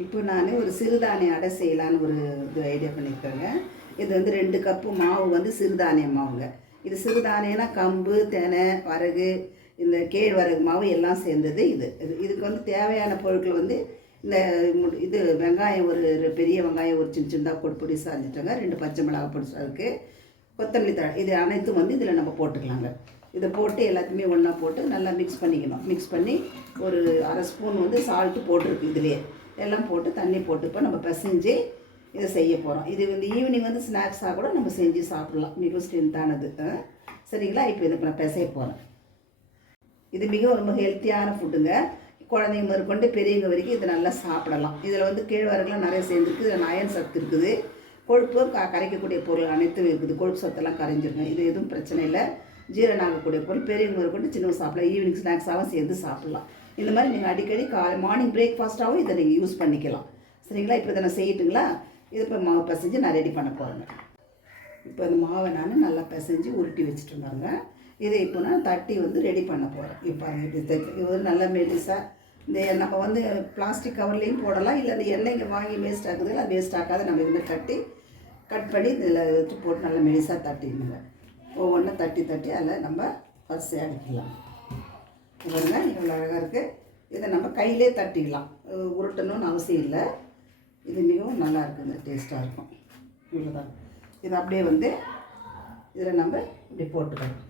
இப்போ நான் ஒரு சிறுதானிய அடை செய்யலான்னு ஒரு ஐடியா பண்ணியிருக்கேங்க. இது வந்து 2 கப்பு மாவு வந்து சிறுதானிய மாவுங்க. இது சிறுதானியம்னா கம்பு, தெனை, வரகு, இந்த கேழ்வரகு மாவு எல்லாம் சேர்ந்தது இது. இதுக்கு வந்து தேவையான பொருட்கள் வந்து இந்த இது வெங்காயம் ஒரு பெரிய வெங்காயம் ஒரு சின்ன சின்னதாக பொடிசாக அரைஞ்சிட்டோங்க. 2 பச்சை மிளகாய் பொடிசாக இருக்குது. கொத்தமல்லி தழை இது அனைத்தும் வந்து இதில் நம்ம போட்டுக்கலாங்க. இதை போட்டு எல்லாத்தையுமே ஒன்றா போட்டு நல்லா மிக்ஸ் பண்ணிக்கணும். மிக்ஸ் பண்ணி ஒரு 1/2 ஸ்பூன் வந்து சால்ட்டு போட்டிருக்கு இதுலேயே. எல்லாம் போட்டு தண்ணி போட்டு இப்போ நம்ம பிசைஞ்சு இதை செய்ய போகிறோம். இது வந்து ஈவினிங் வந்து ஸ்நாக்ஸாக கூட நம்ம செஞ்சு சாப்பிட்லாம். மிகவும் ஸ்ட்ரென்த்தானது. சரிங்களா? இப்போ இதை நான் பிசைய போகிறேன். இது மிகவும் ரொம்ப ஹெல்த்தியான ஃபுட்டுங்க. குழந்தைங்க முதற்கொண்டு பெரியவங்க வரைக்கும் இதை நல்லா சாப்பிடலாம். இதில் வந்து கேழ்வரகுலாம் நிறைய சேர்ந்துருக்கு. இதில் அயன் சத்து இருக்குது. கொழுப்பு கரைக்கக்கூடிய பொருள் அனைத்தும் இருக்குது. கொழுப்பு சத்தெல்லாம் கரைஞ்சிருங்க. இது எதுவும் பிரச்சனை இல்லை. ஜீரணம் ஆகக்கூடிய பொருள் பெரியவங்க முதற்கொண்டு சின்னவங்க சாப்பிடலாம். ஈவினிங் ஸ்நாக்ஸாகவும் சேர்ந்து சாப்பிட்லாம். இந்த மாதிரி நீங்கள் அடிக்கடி மார்னிங் பிரேக்ஃபாஸ்ட்டாகவும் இதை நீங்கள் யூஸ் பண்ணிக்கலாம். சரிங்களா? இப்போ இதை நான் செய்யட்டுங்களா? இது இப்போ மாவு பிசைஞ்சு நான் ரெடி பண்ண போகிறேங்க. இப்போ இந்த மாவை நான் நல்லா பிசைஞ்சு உருட்டி வச்சுட்டு இருந்தாங்க. இதை இப்போ நான் தட்டி வந்து ரெடி பண்ண போகிறேன். இப்போ இது ஒரு நல்ல மெலிசாக இந்த நம்ம வந்து பிளாஸ்டிக் கவர்லேயும் போடலாம். இல்லை அந்த எண்ணெய் இங்கே வாங்கி வேஸ்ட் ஆகுது. அது வேஸ்ட் ஆகாத நம்ம இதுமாதிரி கட் பண்ணி இதில் வச்சு போட்டு நல்லா மெலிசாக தட்டிடணுங்க. ஒவ்வொன்றா தட்டி அதில் நம்ம வரிசையாக அடிக்கலாம். இவங்க இவ்வளோ அழகாக இருக்குது. இதை நம்ம கையிலே தட்டிக்கலாம். உருட்டணும்னு அவசியம் இல்லை. இது மிகவும் நல்லா இருக்குங்க. டேஸ்ட்டாக இருக்கும். இவ்வளோதான். இதை அப்படியே வந்து இதில் நம்ம இப்படி போட்டுக்கலாம்.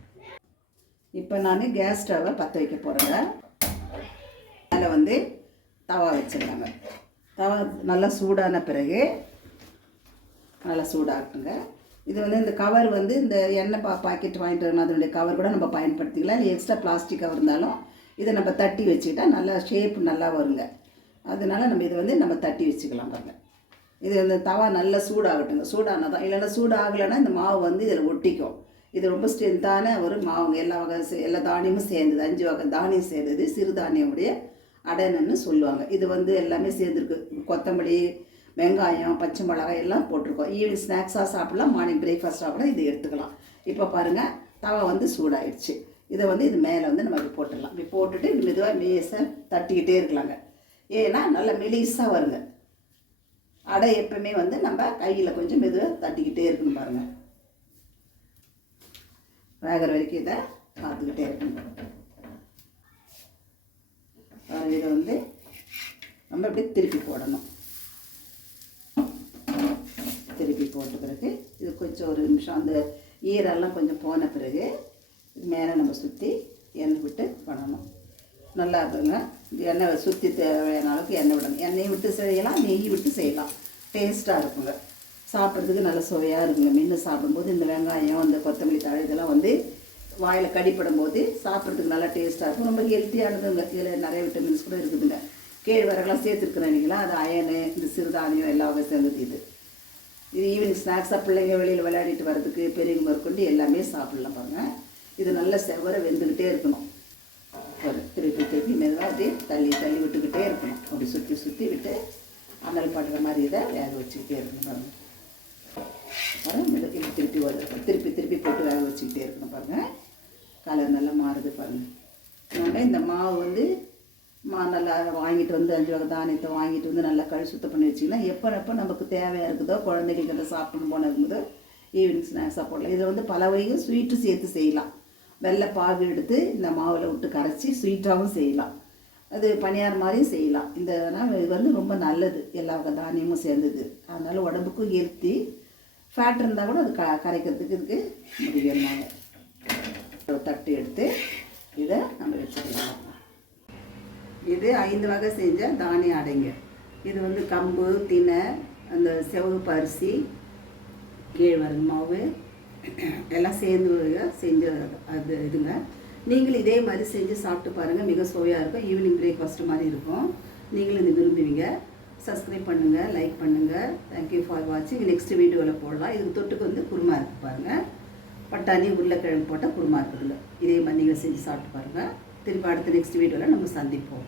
இப்போ நான் கேஸ் ஸ்டவ்வை பற்ற வைக்க போகிறேங்க. அதில் வந்து தவா வச்சிடலாங்க. தவா நல்லா சூடான பிறகு நல்லா சூடாகட்டுங்க. இது வந்து இந்த கவர் வந்து இந்த எண்ணெய் பாக்கெட் வாங்கிட்டு வரணும். அதனுடைய கவர் கூட நம்ம பயன்படுத்திக்கலாம். இல்லை எக்ஸ்ட்ரா பிளாஸ்டிக் கவர் இருந்தாலும் இதை நம்ம தட்டி வச்சுக்கிட்டா நல்லா ஷேப் நல்லா வருங்க. அதனால நம்ம இதை வந்து நம்ம தட்டி வச்சுக்கலாம் பாருங்கள். இது இந்த தவா நல்லா சூடாகட்டுங்க. சூடானால் தான். இல்லைன்னா சூடாகலைன்னா இந்த மாவு வந்து இதில் ஒட்டிக்கும். இது ரொம்ப ஸ்ட்ரென்த்தான ஒரு மாவுங்க. எல்லா தானியமும் சேர்ந்தது. 5 வகை தானியம் சேர்ந்தது. சிறுதானியமுடைய அடைன்னு சொல்லுவாங்க. இது வந்து எல்லாமே சேர்ந்துருக்கு. கொத்தமல்லி, வெங்காயம், பச்சை மிளகாய் எல்லாம் போட்டிருக்கோம். ஈவினிங் ஸ்நாக்ஸாக சாப்பிட்லாம். மார்னிங் பிரேக்ஃபாஸ்ட்டாக கூட இதை எடுத்துக்கலாம். இப்போ பாருங்கள், தவா வந்து சூடாயிடுச்சு. இதை வந்து இது மேலே வந்து நம்ம இப்படி போட்டுடலாம். இப்படி போட்டுட்டு மெதுவாக மேசை தட்டிக்கிட்டே இருக்கலாங்க. ஏன்னா நல்லா மெலிசாக வருங்க. அடை எப்பவுமே வந்து நம்ம கையில் கொஞ்சம் மெதுவாக தட்டிக்கிட்டே இருக்கணும் பாருங்கள். வேகிற வரைக்கும் இதை பார்த்துக்கிட்டே இருக்கணும். இதை வந்து நம்ம இப்படி திருப்பி போடணும். திருப்பி போட்ட பிறகு இது கொஞ்சம் ஒரு நிமிஷம் அந்த ஈரெல்லாம் கொஞ்சம் போன பிறகு இது மேலே நம்ம சுற்றி எண்ணெய் விட்டு பண்ணணும். நல்லா இருக்குங்க. எண்ணெய் சுற்றி தேவையான அளவுக்கு எண்ணெய் விடணும். எண்ணெயை விட்டு செய்யலாம், நெய் விட்டு செய்யலாம். டேஸ்ட்டாக இருக்குங்க. சாப்பிட்றதுக்கு நல்ல சுவையாக இருக்குங்க. மீன் சாப்பிடும்போது இந்த வெங்காயம், இந்த கொத்தமல்லி தழை இதெல்லாம் வந்து வாயில் கடிப்படும் போது சாப்பிட்றதுக்கு நல்லா டேஸ்ட்டாக இருக்கும். ரொம்ப ஹெல்த்தியானதுங்க. இதில் நிறைய விட்டமின்ஸ் கூட இருக்குதுங்க. கேழ்வரகுலாம் சேர்த்துருக்குறேன் இல்லைங்களா? அது அயனு, இந்த சிறுதானியம் எல்லா வகை சேர்ந்தது இது. இது ஈவினிங் ஸ்நாக்ஸாக பிள்ளைங்க வெளியில் விளையாடிட்டு வர்றதுக்கு பெரியவங்க மேற்கொண்டு எல்லாமே சாப்பிட்லாம் பாருங்கள். இது நல்ல செவரை வெந்துக்கிட்டே இருக்கணும். திருப்பி மெதுவாக அப்படியே தள்ளி விட்டுக்கிட்டே இருக்கணும். அப்படி சுற்றி விட்டு அனல் படுற மாதிரி இதை வேக வச்சுக்கிட்டே இருக்கணும் பாருங்கள். திருப்பி போட்டு வேக வச்சுக்கிட்டே இருக்கணும் பாருங்கள். கலர் நல்லா மாறுது பாருங்கள். அதனால் இந்த மாவு வந்து நல்லா வாங்கிட்டு வந்து 5 வகை தானியத்தை வாங்கிட்டு வந்து நல்லா சுத்தம் பண்ணி வச்சிங்கன்னா எப்போ நமக்கு தேவையாக இருக்குதோ, குழந்தைங்களுக்கு அதை சாப்பிடணும் போன இருக்குதோ ஈவினிங் ஸ்நாக்ஸாக போடலாம். இதில் வந்து பல வகை ஸ்வீட்டு சேர்த்து செய்யலாம். வெள்ளை பாகு எடுத்து இந்த மாவில் விட்டு கரைச்சி ஸ்வீட்டாகவும் செய்யலாம். அது பணியார் மாதிரியும் செய்யலாம். இது வந்து ரொம்ப நல்லது. எல்லா வகை தானியமும் சேர்ந்தது. அதனால் உடம்புக்கும் ஹெல்த்தி. ஃபேட் இருந்தால் கூட அது கரைக்கிறதுக்கு இதுக்கு முடியும்னாங்க. தட்டு எடுத்து இதை நம்ம வச்சுக்கலாம். இது 5 வகை செஞ்ச தானிய அடைங்க. இது வந்து கம்பு, தினை, அந்த சிவப்பு அரிசி, கேழ்வரகு மாவு எல்லாம் சேர்ந்து செஞ்ச அது இதுங்க. நீங்களும் இதே மாதிரி செஞ்சு சாப்பிட்டு பாருங்கள். மிக சுவையாக இருக்கும். ஈவினிங் பிரேக்ஃபாஸ்ட்டு மாதிரி இருக்கும். நீங்களும் இது விரும்புவீங்க. சப்ஸ்கிரைப் பண்ணுங்கள், லைக் பண்ணுங்கள். தேங்க்யூ ஃபார் வாட்சிங். நெக்ஸ்ட் வீடியோவில் போடலாம். இதுக்கு தொட்டுக்கு வந்து குருமா இருக்குது பாருங்கள். பட்டாணி, உருளைக்கிழங்கு போட்டால் குருமா இருக்குதுங்க. இதே மாதிரி நீங்கள் செஞ்சு சாப்பிட்டு பாருங்கள். திரும்ப அடுத்த நெக்ஸ்ட் வீடியோவில் நம்ம சந்திப்போம்.